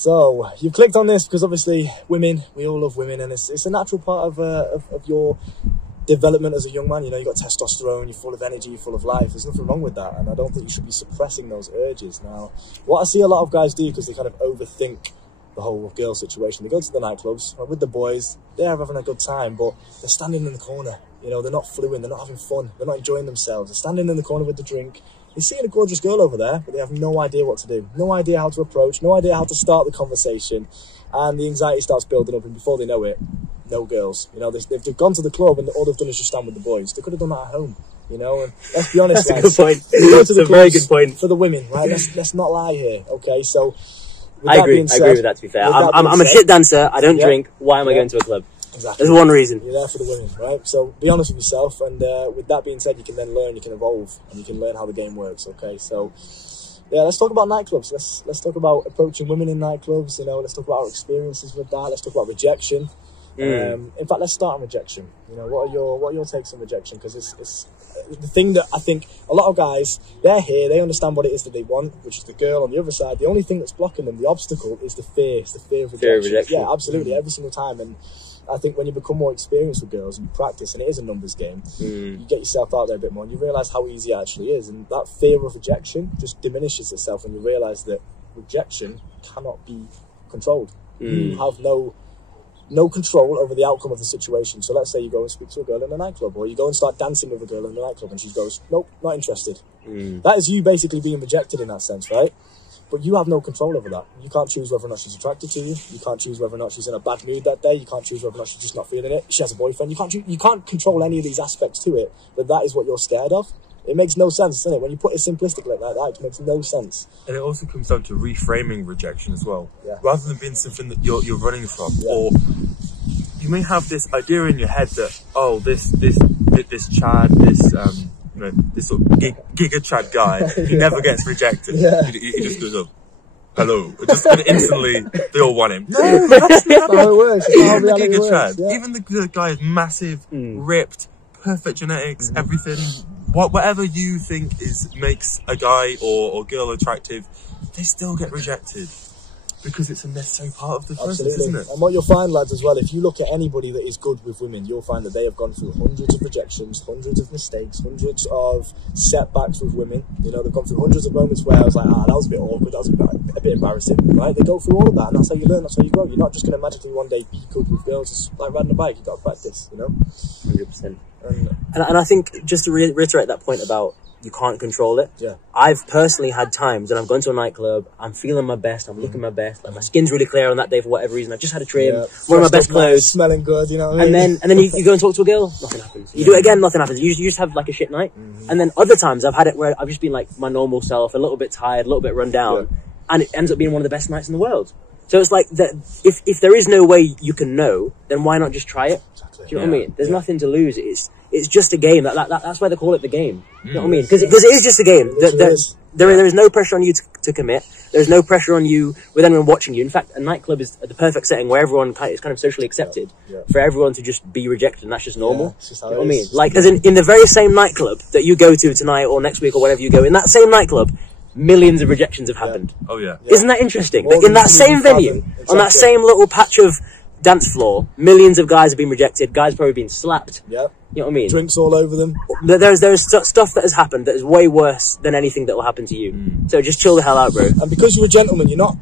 So you've clicked on this because obviously women, we all love women, and it's a natural part of your development as a young man. You know, you've got testosterone, you're full of energy, you're full of life. There's nothing wrong with that, and I don't think you should be suppressing those urges. Now, what I see a lot of guys do, because they kind of overthink the whole girl situation, they go to the nightclubs with the boys, they're having a good time, but they're standing in the corner. You know, they're not fluent, they're not having fun, they're not enjoying themselves. They're standing in the corner with the drink. They're seeing a gorgeous girl over there, but they have no idea what to do, no idea how to approach, no idea how to start the conversation, and the anxiety starts building up, and before they know it, no girls. You know, they've gone to the club, and all they've done is just stand with the boys. They could have done that at home, you know, and let's be honest. That's a good point. That's a very good point. For the women, right? Let's not lie here, okay? So, I agree with that, to be fair. I'm a shit dancer, I don't drink, why am I going to a club? Exactly. There's one reason. You're there for the women, right? So be honest with yourself, and with that being said, you can then learn, you can evolve, and you can learn how the game works, okay? So, yeah, let's talk about nightclubs. Let's talk about approaching women in nightclubs, you know, let's talk about our experiences with that, let's talk about rejection. In fact, let's start on rejection. You know, what are your takes on rejection? Because it's the thing that I think a lot of guys, they're here, they understand what it is that they want, which is the girl. On the other side, the only thing that's blocking them, the obstacle, is the fear. It's the fear of rejection. Yeah, absolutely, every single time. And I think when you become more experienced with girls and you practice, and it is a numbers game, you get yourself out there a bit more and you realise how easy it actually is. And that fear of rejection just diminishes itself when you realise that rejection cannot be controlled. You have no control over the outcome of the situation. So let's say you go and speak to a girl in a nightclub, or you go and start dancing with a girl in a nightclub and she goes, nope, not interested. That is you basically being rejected in that sense, right? But you have no control over that. You can't choose whether or not she's attracted to you. You can't choose whether or not she's in a bad mood that day. You can't choose whether or not she's just not feeling it. She has a boyfriend. You can't control any of these aspects to it, but that is what you're scared of. It makes no sense, doesn't it? When you put it simplistically like that, it makes no sense. And it also comes down to reframing rejection as well. Yeah. Rather than being something that you're running from, or you may have this idea in your head that, oh, this Chad, this sort of giga Chad guy, he never gets rejected. He just goes up, hello, just instantly they all want him. No, that's not how it works. Even the giga Chad, even the guy is massive, ripped, perfect genetics, everything. Whatever you think makes a guy or girl attractive, they still get rejected. Because it's a necessary part of the process, isn't it? And what you'll find, lads, as well, if you look at anybody that is good with women, you'll find that they have gone through hundreds of rejections, hundreds of mistakes, hundreds of setbacks with women. You know, they've gone through hundreds of moments where I was like, that was a bit awkward, that was a bit embarrassing, right? They go through all of that, and that's how you learn, that's how you grow. You're not just going to magically one day be good with girls. It's like riding a bike, you've got to practice, you know? 100%. And I think, just to reiterate that point about you can't control it. Yeah. I've personally had times when I've gone to a nightclub, I'm feeling my best, I'm looking my best, like my skin's really clear on that day for whatever reason, I've just had a trim, one of my best clothes. Smelling good, you know what I mean? And then you go and talk to a girl, nothing happens. You do it again, nothing happens. You just have like a shit night. And then other times I've had it where I've just been like my normal self, a little bit tired, a little bit run down, and it ends up being one of the best nights in the world. So it's like, that if there is no way you can know, then why not just try it? Exactly. Do you know what I mean? There's nothing to lose. It's just a game. That's why they call it the game. You know what I mean? Because it is just a game. There is no pressure on you to commit. There's no pressure on you with anyone watching you. In fact, a nightclub is the perfect setting where everyone is kind of socially accepted for everyone to just be rejected, and that's just normal. Just you know what I mean? Like, as in the very same nightclub that you go to tonight or next week or whatever you go, in that same nightclub, millions of rejections have happened. Oh yeah. Isn't that interesting? That in that same venue, on that same little patch of dance floor, millions of guys have been rejected. Guys probably been slapped. Yep. You know what I mean? Drinks all over them. There's stuff that has happened that is way worse than anything that will happen to you. So just chill the hell out, bro. And because you're a gentleman, you're not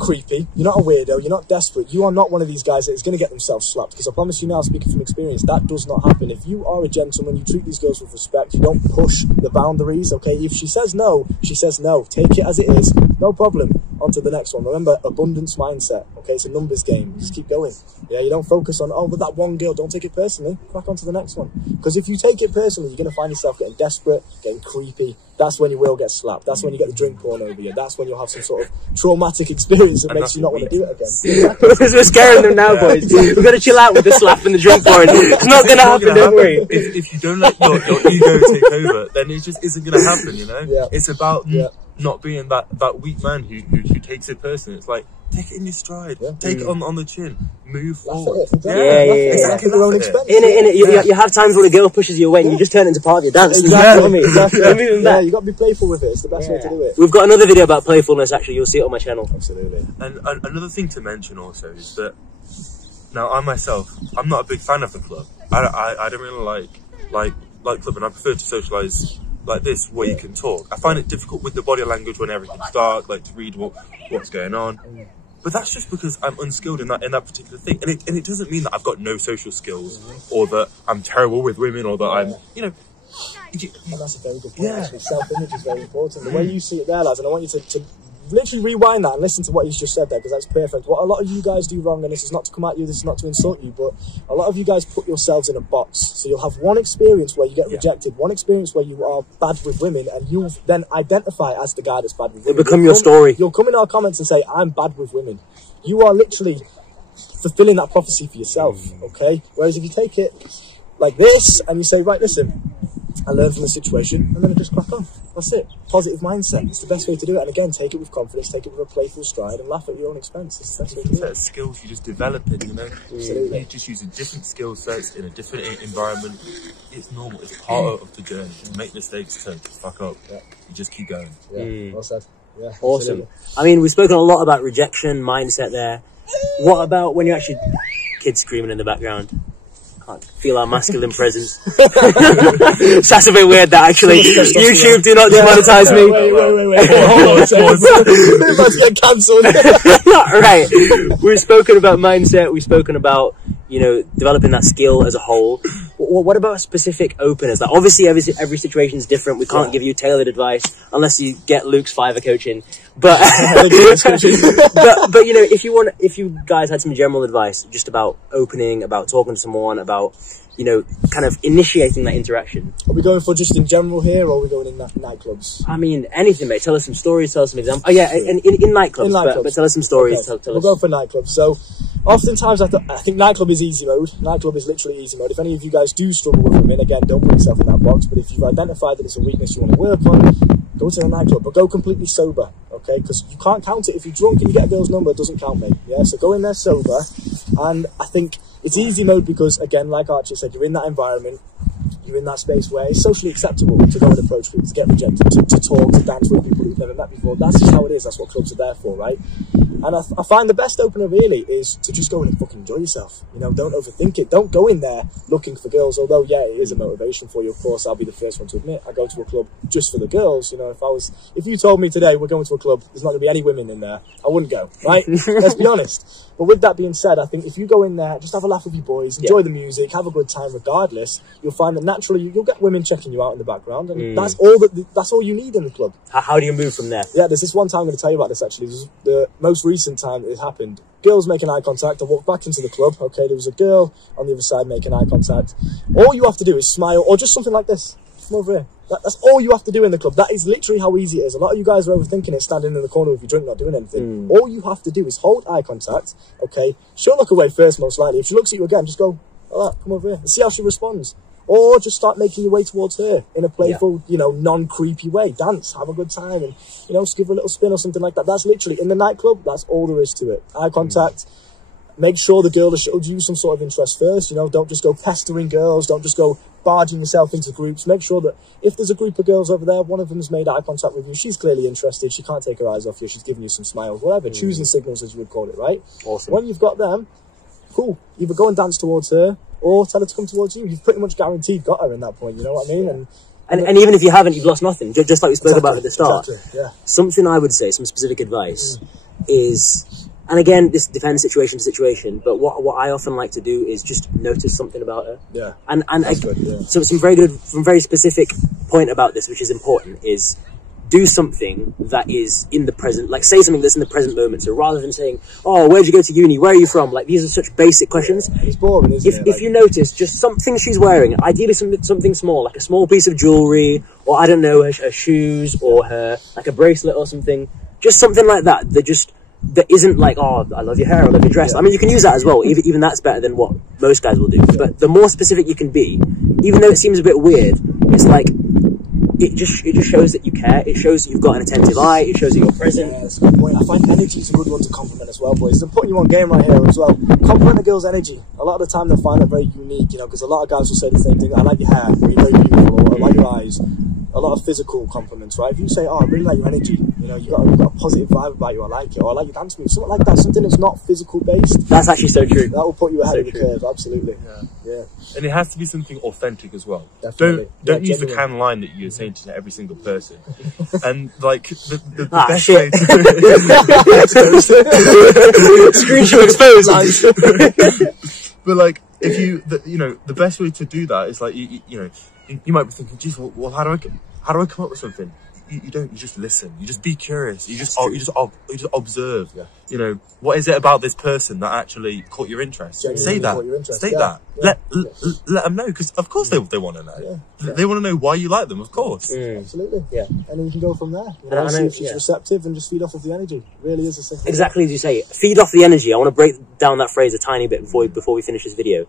creepy, you're not a weirdo, you're not desperate, you are not one of these guys that is going to get themselves slapped, because I promise you now, speaking from experience, that does not happen. If you are a gentleman, you treat these girls with respect, you don't push the boundaries, okay? If she says no, she says no. Take it as it is, no problem. On to the next one. Remember, abundance mindset, okay? It's a numbers game. Just keep going. Yeah, you don't focus on, oh, but that one girl, don't take it personally. Crack on to the next one. Because if you take it personally, you're going to find yourself getting desperate, getting creepy. That's when you will get slapped. That's when you get the drink poured over you. That's when you'll have some sort of traumatic experience that makes you not want to do it again. We're scaring them now, boys. We've got to chill out with the slap and the drink pouring. It's not going to happen, don't worry. If you don't let your ego take over, then it just isn't going to happen, you know? Yeah. It's about not being that weak man who takes it personally. It's like, take it in your stride, take it on the chin, move forward. Exactly. Your own expense. In it. You have times when a girl pushes you away and you just turn it into part of your dance. Exactly. You got to be playful with it. It's the best way to do it. We've got another video about playfulness, actually. You'll see it on my channel. Absolutely. And another thing to mention also is that, now I myself, I'm not a big fan of the club. I don't really like club, and I prefer to socialise like this, where you can talk. I find it difficult with the body language when everything's dark, like to read what's going on. But that's just because I'm unskilled in that particular thing, and it doesn't mean that I've got no social skills, or that I'm terrible with women, or that I'm, you know. And that's a very good point. Actually, self-image is very important. The way you see it there, lads, and I want you to literally rewind that and listen to what he's just said there, because that's perfect. What a lot of you guys do wrong, and this is not to come at you, this is not to insult you, but a lot of you guys put yourselves in a box. So you'll have one experience where you get rejected, one experience where you are bad with women, and you'll then identify as the guy that's bad with women. It'll become your story. You'll come in our comments and say, I'm bad with women. You are literally fulfilling that prophecy for yourself, okay? Whereas if you take it like this and you say, right, listen, I learned from the situation, and then I just crack on. That's it. Positive mindset. It's the best way to do it. And again, take it with confidence, take it with a playful stride, and laugh at your own expense. It's the best way to do it. Skills you just develop it, you know. Absolutely. You just use a different skill sets in a different environment. It's normal. It's part of the journey. You make mistakes, turn fuck up. You just keep going. Well said. Yeah, awesome. I mean, we've spoken a lot about rejection, mindset there. What about when you actually kids screaming in the background? Can't feel our masculine presence. That's a bit weird, that actually. YouTube, do not demonetize me. Wait. Hold on a second. We're about to get cancelled. Right. We've spoken about mindset. We've spoken about, you know, developing that skill as a whole. What about specific openers? Like, obviously, every situation is different. We can't give you tailored advice unless you get Luke's Fiverr coaching. But, but you know, if you guys had some general advice just about opening, about talking to someone, about, you know, kind of initiating that interaction. Are we going for just in general here, or are we going in nightclubs? I mean, anything, mate. Tell us some stories, tell us some examples. Oh, yeah, in nightclubs. But tell us some stories. Okay. Tell We'll us. go for nightclubs. So, oftentimes I think nightclub is easy mode. Nightclub is literally easy mode. If any of you guys do struggle with women, again, don't put yourself in that box. But if you've identified that it's a weakness you want to work on, go to the nightclub. But go completely sober, okay? Because you can't count it. If you're drunk and you get a girl's number, it doesn't count, mate. Yeah, so go in there sober. And I think it's easy mode because, again, like Archie said, you're in that environment. You're in that space where it's socially acceptable to go and approach people, to get rejected, to talk, to dance with people you've never met before. That's just how it is. That's what clubs are there for, right? And I find the best opener really is to just go in and fucking enjoy yourself. You know, don't overthink it. Don't go in there looking for girls, although, yeah, it is a motivation for you. Of course, I'll be the first one to admit I go to a club just for the girls. You know, if you told me today we're going to a club, there's not going to be any women in there, I wouldn't go, right? Let's be honest. But with that being said, I think if you go in there, just have a laugh with your boys, enjoy the music, have a good time regardless, you'll find that naturally you'll get women checking you out in the background, and that's all you need in the club. How do you move from there? Yeah, there's this one time I'm going to tell you about this actually. This is the most recent time it happened. Girls making eye contact. I walked back into the club. Okay, there was a girl on the other side making eye contact. All you have to do is smile, or just something like this. Come over here. That's all you have to do in the club. That is literally how easy it is. A lot of you guys are overthinking it, standing in the corner with your drink, not doing anything. All you have to do is hold eye contact, okay? She'll look away first, most likely. If she looks at you again, just go, all right, come over here, and see how she responds. Or just start making your way towards her in a playful, you know, non-creepy way. Dance, have a good time, and, you know, just give her a little spin or something like that. That's literally, in the nightclub, that's all there is to it. Eye contact. Make sure the girl has showed you some sort of interest first. You know, don't just go pestering girls. Don't just go barging yourself into groups. Make sure that if there's a group of girls over there, one of them has made eye contact with you, she's clearly interested, she can't take her eyes off you, she's giving you some smiles, whatever, choosing signals as you would call it, right? Awesome. When you've got them, cool, either go and dance towards her or tell her to come towards you. You've pretty much guaranteed got her in that point, you know what I mean? And even if you haven't, you've lost nothing, just like we spoke about at the start. Exactly, yeah. Something I would say, some specific advice is, and again, this depends situation to situation, but what I often like to do is just notice something about her. Yeah. And good, yeah. So some very specific point about this, which is important, is do something that is in the present, like say something that's in the present moment. So rather than saying, oh, where'd you go to uni? Where are you from? Like, these are such basic questions. Yeah, it's boring, isn't it? If you notice just something she's wearing, ideally something small, like a small piece of jewelry, or I don't know, her shoes, or her, like a bracelet or something, just something like that, that isn't like, oh, I love your hair, I love your dress. Yeah. I mean, you can use that as well. Even that's better than what most guys will do. Yeah. But the more specific you can be, even though it seems a bit weird, it's like, it just shows that you care. It shows that you've got an attentive eye. It shows that you're present. Yeah, that's a good point. I find energy is a good one to compliment as well, boys. I'm putting you on game right here as well. Compliment a girl's energy. A lot of the time they find it very unique, you know, because a lot of guys will say the same thing. I like your hair, or you're very beautiful, or I like your eyes. A lot of physical compliments, right? If you say, oh, I really like your energy, you know, you've got a positive vibe about you, I like it, or I like your dance moves, something like that, something that's not physical based. That's actually so true. That will put you ahead of the curve, absolutely. Yeah. And it has to be something authentic as well. Definitely. Don't use the genuine. can line that you're saying to every single person. And like the Ah, best shit. way to Screenshot exposed. But like, if the best way to do that is like, you might be thinking, geez, well, how do I come up with something? You don't. You just listen. You just be curious. You just observe. Yeah. You know, what is it about this person that actually caught your interest? Genuinely Say that. caught your interest. Say Yeah. that. Yeah. Let them know, because of course they want to know. Yeah. They want to know why you like them. Of course. Absolutely. Yeah. And then you can go from there. You And I know, see know- if she's yeah. receptive and just feed off of the energy. It really is a simple. Exactly as you say. Feed off the energy. I want to break down that phrase a tiny bit before we finish this video.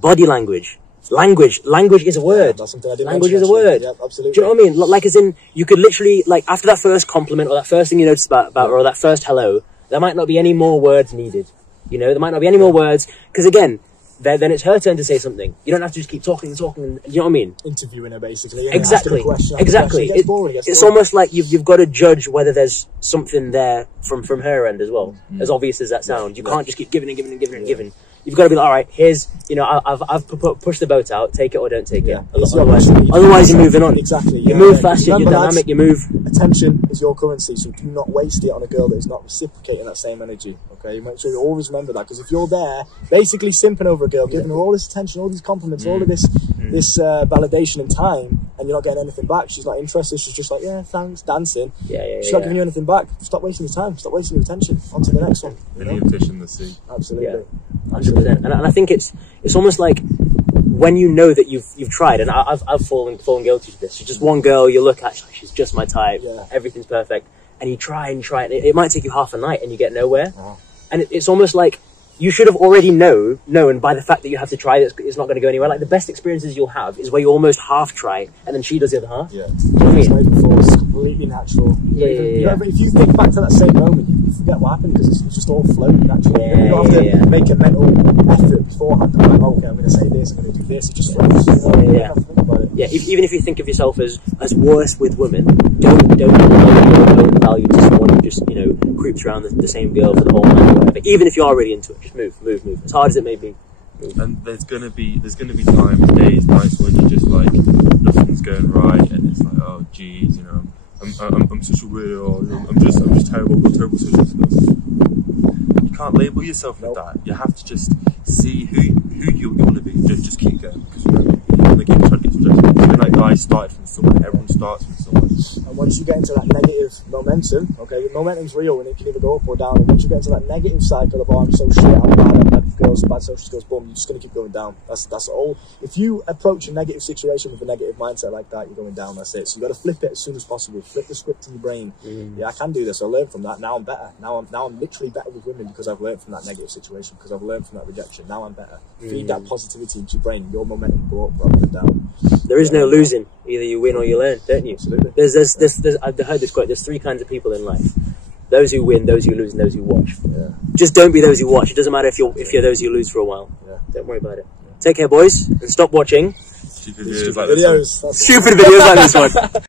Body language. Language is a word. That's something I didn't Language mention, is a actually. word. Yeah, absolutely. Do you know what I mean? Like, as in, you could literally, like, after that first compliment or that first thing you noticed about or that first hello, there might not be any more words needed. You know, there might not be any more words, because again, then it's her turn to say something. You don't have to just keep talking, and you know what I mean? Interviewing her, basically. Yeah, Exactly. asking a question, Exactly. It gets boring, It's almost like you've got to judge whether there's something there from her end as well. As obvious as that sounds, you can't just keep giving and giving and giving and giving. You've got to be like, all right, here's, you know, I've pushed the boat out. Take it or don't take Yeah. it. It's your Otherwise, opportunity. otherwise you're moving on. Exactly. You yeah, move yeah. fast. You're Remember, dynamic. lads, You move. attention is your currency, so do not waste it on a girl that is not reciprocating that same energy. Okay, make sure you always remember that, because if you're there, basically simping over a girl, giving her all this attention, all these compliments, all of this validation and time, and you're not getting anything back, she's not interested. She's just like, yeah, thanks, dancing. She's not giving you anything back. Stop wasting your time. Stop wasting your attention. On to the next one. You know? Million fish in the sea. Absolutely. Yeah. 100%. And I think it's almost like when you know that you've tried, and I've fallen guilty to this. She's just one girl you look at, she's just my type. Yeah. Everything's perfect, and you try and try, and it might take you half a night, and you get nowhere. And it's almost like you should have already known by the fact that you have to try that it's not going to go anywhere. Like, the best experiences you'll have is where you almost half try, and then she does the other half. Yeah. You know what I mean? It's made before. It's completely natural. If you think back to that same moment, you forget what happened, because it's just all flowing naturally. You don't have to make a mental effort beforehand. I'm like, okay, I'm going to say this, I'm going to do this. It just flows. You know? You don't have to think about it. Yeah, even if you think of yourself as worse with women, don't lower your own value to someone who just, you know, creeps around the same girl for the whole night or whatever. Even if you are really into it, just move. As hard as it may be. And there's gonna be times, days, nights when you're just like, nothing's going right, and it's like, oh geez, you know, I'm such a weirdo, I'm just terrible, I've got terrible social skills. You can't label yourself with that. You have to just see who you want to be. Just keep going, because remember, you're keep trying to get to that guy started from someone. Everyone starts from someone. And once you get into that negative momentum, okay, the momentum's real and it can either go up or down. And once you get into that negative cycle of, oh, I'm so shit, I'm bad girls, bad social skills, boom, you're just going to keep going down. That's all. If you approach a negative situation with a negative mindset like that, you're going down. That's it. So you got to flip it as soon as possible. Flip the script in your brain. Yeah, I can do this. I learned from that. Now I'm better. Now I'm literally better with women because I've learned from that negative situation. Because I've learned from that rejection. Now I'm better. Feed that positivity into your brain. Your momentum will go up rather than down. There is no losing. Either you win or you learn, don't you? Absolutely. There's I've heard this quote. There's three kinds of people in life: those who win, those who lose, and those who watch. Yeah. Just don't be those who watch. It doesn't matter if you're those who lose for a while. Yeah. Don't worry about it. Take care, boys, and stop watching Stupid videos like this one. Videos. That's stupid videos like this one.